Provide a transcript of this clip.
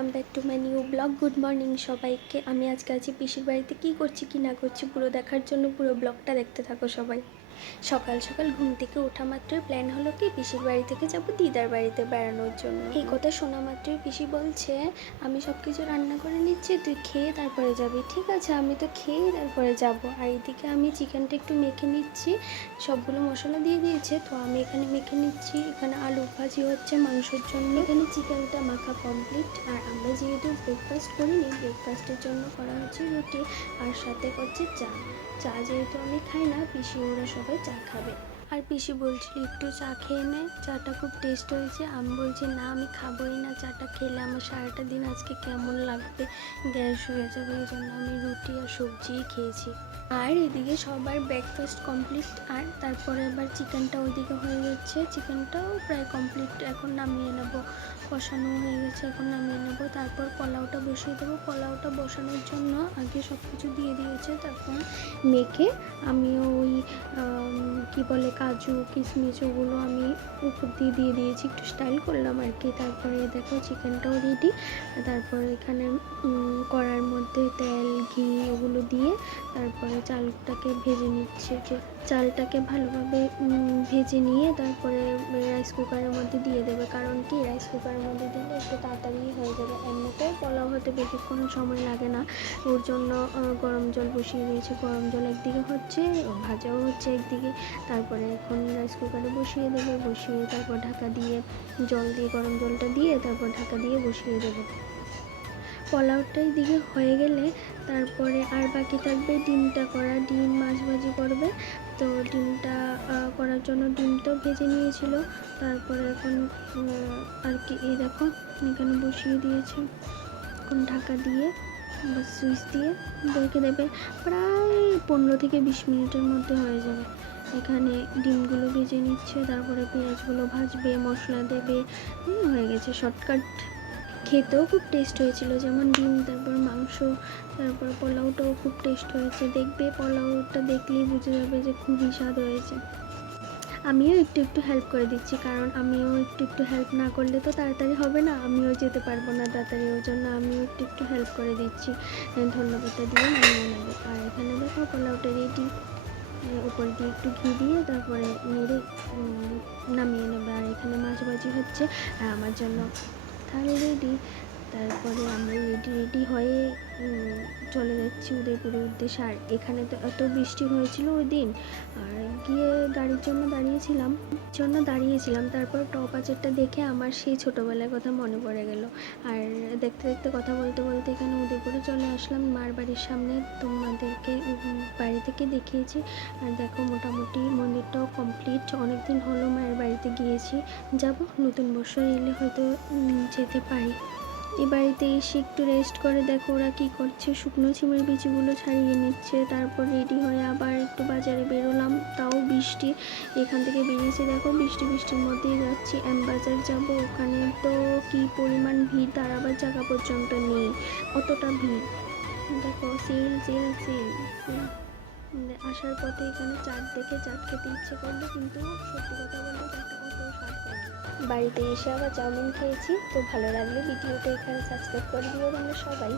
Welcome back to my new blog. Good morning সবাইকে। আমি আজকে আছি পিসির বাড়িতে। কী করছি কি না করছি পুরো দেখার জন্য পুরো ব্লগটা দেখতে থাকো সবাই। সকাল সকাল ঘুম থেকে ওঠা মাত্রই প্ল্যান হলো কি পিসির বাড়ি থেকে যাব দিদার বাড়িতে বেড়ানোর জন্য। এই কথা শোনা মাত্রই পিসি বলছে আমি সব কিছু রান্না করে নিচ্ছি, তুই খেয়ে তারপরে যাবি। ঠিক আছে, আমি তো খেয়ে তারপরে যাব। আর এইদিকে আমি চিকেনটা একটু মেখে নিচ্ছি, সবগুলো মশলা দিয়ে দিয়েছে তো আমি এখানে মেখে নিচ্ছি। এখানে আলু ভাজি হচ্ছে মাংসের জন্য। এখানে চিকেনটা মাখা কমপ্লিট। আর আমরা যেহেতু ব্রেকফাস্ট করিনি, ব্রেকফাস্টের জন্য করা হচ্ছে রুটি আর সাথে করছে চা। চা যেহেতু আমি খাই না, পিসি ওরা সবাই চা খাবে। আর পিসি বলছিল একটু চা খেয়ে নে, চাটা খুব টেস্ট হয়েছে। আমি বলছি না, আমি খাবোই না, চাটা খেলে আমার সারাটা দিন আজকে কেমন লাগবে, গ্যাস হয়ে যাবে। এই জন্য আমি রুটি আর সবজিই খেয়েছি। আর এদিকে সবার ব্রেকফাস্ট কমপ্লিট। আর তারপরে আবার চিকেনটা ওইদিকে হয়ে যাচ্ছে, চিকেনটাও প্রায় কমপ্লিট। এখন নামিয়ে নেব, কষানো হয়ে গেছে, এখন নামিয়ে নেব। তারপর পোলাওটা বসিয়ে দেবো। পোলাওটা বসানোর জন্য আগে সব কিছু দিয়ে দিয়েছে, তারপর মেখে আমিও ওই কী বলে কাজু কিশমিশ ওগুলো আমি উপর দিয়ে দিয়েছি, একটু স্টাইল করলাম আর কি। তারপরে দেখো চিকেনটাও রেডি। তারপর এখানে কড়ার মধ্যে তেল ঘি ওগুলো দিয়ে তারপরে চালটাকে ভেজে নিচ্ছে। চালটাকে ভালোভাবে ভেজে নিয়ে তারপরে রাইস কুকারের মধ্যে দিয়ে দেবে। কারণ কি, রাইস কুকারের মধ্যে দিলে একটু তাড়াতাড়ি হয়ে যাবে। এমনিতে পোলাও হতে বেশিক্ষণ সময় লাগে না, ওর জন্য গরম জল বসিয়ে দিয়েছে। গরম জল একদিকে হচ্ছে, ভাজাও হচ্ছে একদিকে। তারপরে এখন রাইস কুকারে বসিয়ে দেবে, বসিয়ে তারপর ঢাকা দিয়ে জল দিয়ে গরম জলটা দিয়ে তারপর ঢাকা দিয়ে বসিয়ে দেবে। পোলাওটা দিকে হয়ে গেলে তারপরে আর বাকি থাকবে ডিমটা করা। ডিম মাছ ভাজি করবে, তো ডিমটা করার জন্য ডিমটাও ভেজে নিয়েছিল। তারপরে এখন আর কি এই দেখো এখানে বসিয়ে দিয়েছে। এখন ঢাকা দিয়ে বা সুইচ দিয়ে রেখে দেবে, প্রায় 15 থেকে 20 মিনিটের মধ্যে হয়ে যাবে। এখানে ডিমগুলো ভেজে নিচ্ছে, তারপরে পেঁয়াজগুলো ভাজবে, মশলা দেবে, হয়ে গেছে শর্টকাট। খেতেও খুব টেস্ট হয়েছিল, যেমন ডিম তারপর মাংস তারপর পোলাওটাও খুব টেস্ট হয়েছে। দেখবে পোলাওটা দেখলেই বুঝে যাবে যে খুবই স্বাদ হয়েছে। আমিও একটু একটু হেল্প করে দিচ্ছি, কারণ আমিও একটু একটু হেল্প না করলে তো তাড়াতাড়ি হবে না, আমিও যেতে পারবো না তাড়াতাড়ি, ওই জন্য আমিও একটু একটু হেল্প করে দিচ্ছি। ধন্যবাদটা দিয়ে নামিয়ে নেবো। আর এখানে দেখো পোলাওটা রেডি, উপর দিয়ে একটু ঘি দিয়ে তারপরে নেড়ে নামিয়ে নেবে। আর এখানে মাছ ভাজি হচ্ছে আর আমার জন্য থালি রেডি। তারপরে আমরা রেডি হয়ে চলে যাচ্ছি উদয়পুরের উদ্দেশ্যে। আর এখানে তো এত বৃষ্টি হয়েছিল ওই দিন, আর গিয়ে গাড়ির জন্য দাঁড়িয়েছিলাম। তারপর টপ আচারটা দেখে আমার সেই ছোটোবেলার কথা মনে পড়ে গেল। আর দেখতে দেখতে কথা বলতে বলতে এখানে উদয়পুরে চলে আসলাম, মার বাড়ির সামনে। তোমাদেরকে বাড়ি থেকে দেখিয়েছি। আর দেখো মোটামুটি মন্দিরটাও কমপ্লিট। অনেক দিন হলো মায়ের বাড়িতে গিয়েছি, যাব নতুন বছর এলে হয়তো যেতে পারি। এ বাড়িতে এসে একটু রেস্ট করে দেখো ওরা কী করছে, শুকনো সিমের বিচিগুলো ছাড়িয়ে নিচ্ছে। তারপর রেডি হয়ে আবার একটু বাজারে বেরোলাম, তাও বৃষ্টি। এখান থেকে বেরিয়েছি দেখো বৃষ্টির মধ্যেই যাচ্ছি। বাজার যাব, ওখানে তো কী পরিমাণ ভিড়, দাঁড়াবার জায়গা পর্যন্ত নেই, অতটা ভিড়। দেখো সেল সেল সেল সেল। আসার পথে এখানে চাট দেখে চাট খেতে ইচ্ছে করলো, কিন্তু সত্যি কথা বলতে চাটটা অত স্বাদ হয়নি। বাড়িতে এসে আবার চাউমিন খেয়েছি। তো ভালো লাগলে ভিডিওটা এখানে সাবস্ক্রাইব করে দিও তোমরা সবাই।